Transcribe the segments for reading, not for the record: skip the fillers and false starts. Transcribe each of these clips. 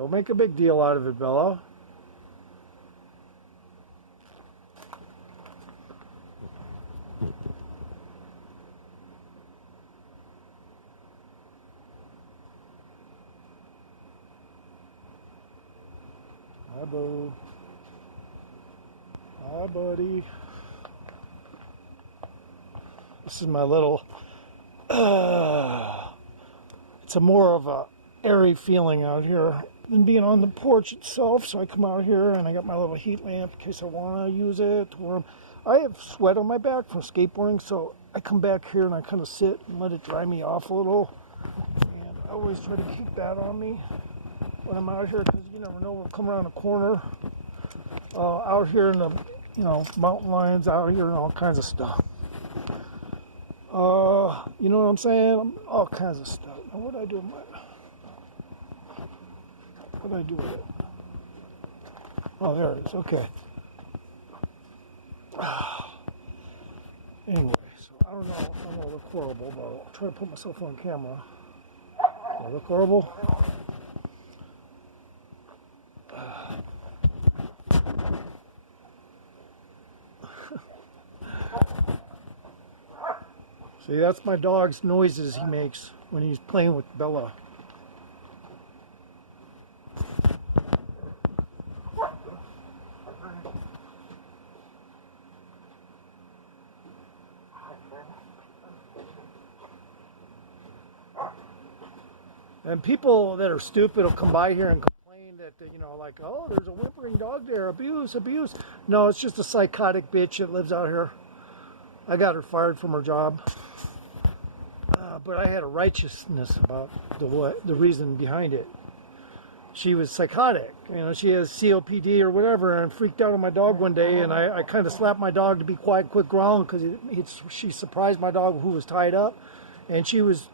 Don't make a big deal out of it, Bella. Hi, Boo. Hi, buddy. This is my little... it's a more of a airy feeling out here than being on the porch itself. So I come out here and I got my little heat lamp in case I want to use it to warm. I have sweat on my back from skateboarding, so I come back here and I kind of sit and let it dry me off a little. And I always try to keep that on me when I'm out here, because you never know, we'll come around a corner out here in the, mountain lions out here and all kinds of stuff. You know what I'm saying? All kinds of stuff. Now, what did I do with what did I do with it? Oh, there it is. Okay. Anyway, so I don't know if I'm going to look horrible, but I'll try to put myself on camera. Do I look horrible? See, that's my dog's noises he makes when he's playing with Bella. And people that are stupid will come by here and complain that, like, oh, there's a whimpering dog there, abuse, abuse. No, it's just a psychotic bitch that lives out here. I got her fired from her job. But I had a righteousness about the reason behind it. She was psychotic. She has COPD or whatever, and freaked out on my dog one day, and I kind of slapped my dog to be quiet, quit growling, because she surprised my dog who was tied up, and she was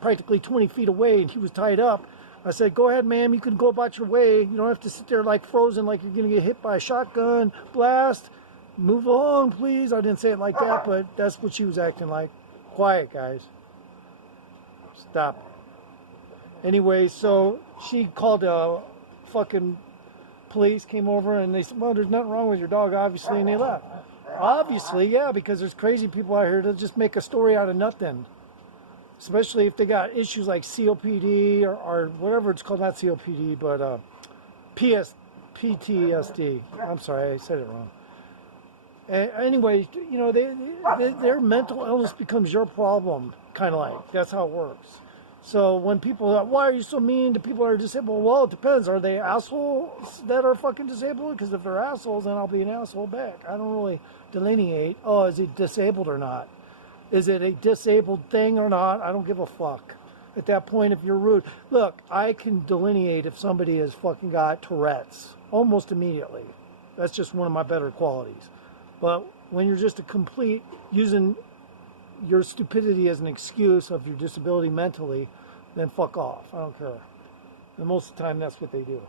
practically 20 feet away, and he was tied up. I said, go ahead, ma'am, you can go about your way. You don't have to sit there like frozen, like you're going to get hit by a shotgun blast. Move along, please. I didn't say it like that, but that's what she was acting like. Quiet, guys. Stop. Anyway, so she called fucking police, came over, and they said, well, there's nothing wrong with your dog, obviously, and they left. Obviously, yeah, because there's crazy people out here that just make a story out of nothing. Especially if they got issues like COPD or whatever it's called, not COPD, but PTSD. I'm sorry, I said it wrong. Anyway, their mental illness becomes your problem, kind of like. That's how it works. So when people are, why are you so mean to people that are disabled? Well, it depends. Are they assholes that are fucking disabled? Because if they're assholes, then I'll be an asshole back. I don't really delineate, oh, is he disabled or not? Is it a disabled thing or not? I don't give a fuck. At that point, if you're rude. Look, I can delineate if somebody has fucking got Tourette's almost immediately. That's just one of my better qualities. But when you're just a complete, using your stupidity as an excuse of your disability mentally, then fuck off. I don't care. And most of the time, that's what they do.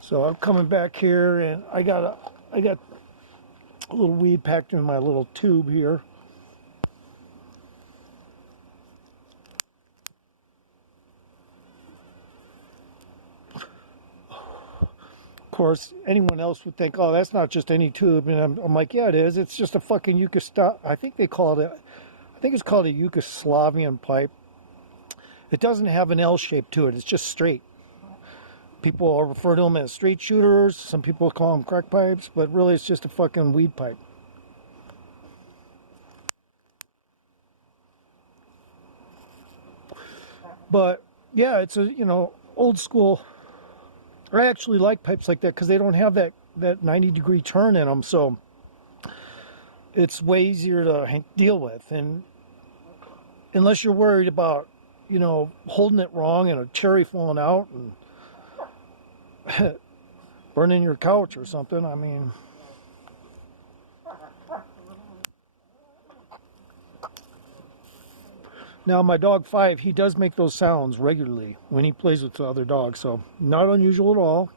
So I'm coming back here, and I got a little weed packed in my little tube here. Of course, anyone else would think, oh, that's not just any tube. And I'm like, yeah, it is. It's just a fucking I think they call it, I think it's called a Yugoslavian pipe. It doesn't have an L shape to it. It's just straight. People refer to them as straight shooters. Some people call them crack pipes, but really it's just a fucking weed pipe. But yeah, it's a, old school. I actually like pipes like that because they don't have that 90-degree turn in them, so it's way easier to deal with. And unless you're worried about, holding it wrong and a cherry falling out and burning your couch or something, I mean. Now, my dog 5, he does make those sounds regularly when he plays with the other dogs, so not unusual at all.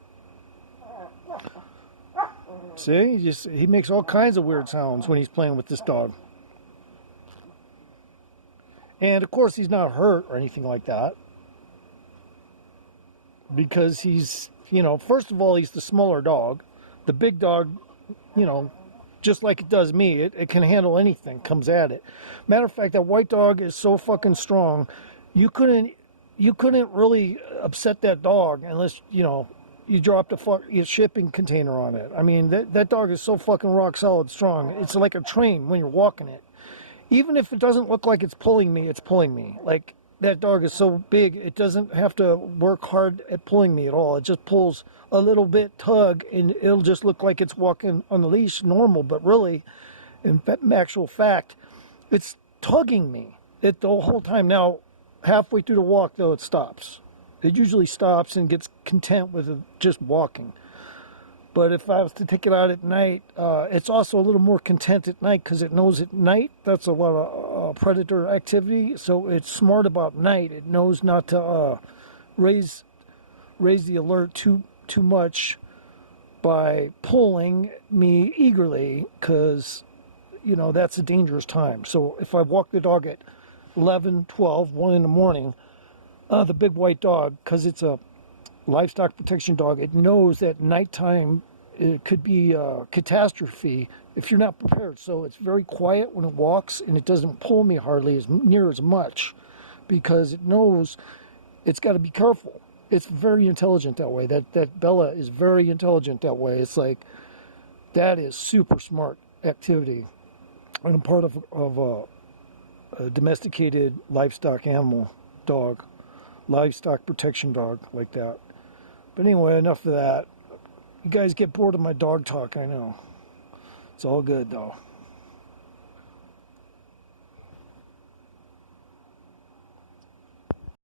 See, he makes all kinds of weird sounds when he's playing with this dog. And of course, he's not hurt or anything like that because he's, first of all, he's the smaller dog. The big dog, just like it does me, it can handle anything, comes at it. Matter of fact, that white dog is so fucking strong, you couldn't really upset that dog unless, you dropped a shipping container on it. I mean, that dog is so fucking rock solid strong. It's like a train when you're walking it. Even if it doesn't look like it's pulling me, it's pulling me. Like, that dog is so big, it doesn't have to work hard at pulling me at all. It just pulls a little bit, tug, and it'll just look like it's walking on the leash normal, but really, in actual fact, it's tugging me the whole time. Now, halfway through the walk, though, it stops. It usually stops and gets content with just walking. But if I was to take it out at night, it's also a little more content at night because it knows at night that's a lot of predator activity. So it's smart about night. It knows not to raise the alert too much by pulling me eagerly because, that's a dangerous time. So if I walk the dog at 11, 12, 1 in the morning, the big white dog, because it's a livestock protection dog, it knows that nighttime it could be a catastrophe if you're not prepared. So it's very quiet when it walks, and it doesn't pull me hardly near as much because it knows it's got to be careful. It's very intelligent that way. That Bella is very intelligent that way. It's like, that is super smart activity and a part of a domesticated livestock animal dog, livestock protection dog like that. But anyway, enough of that. You guys get bored of my dog talk, I know. It's all good, though.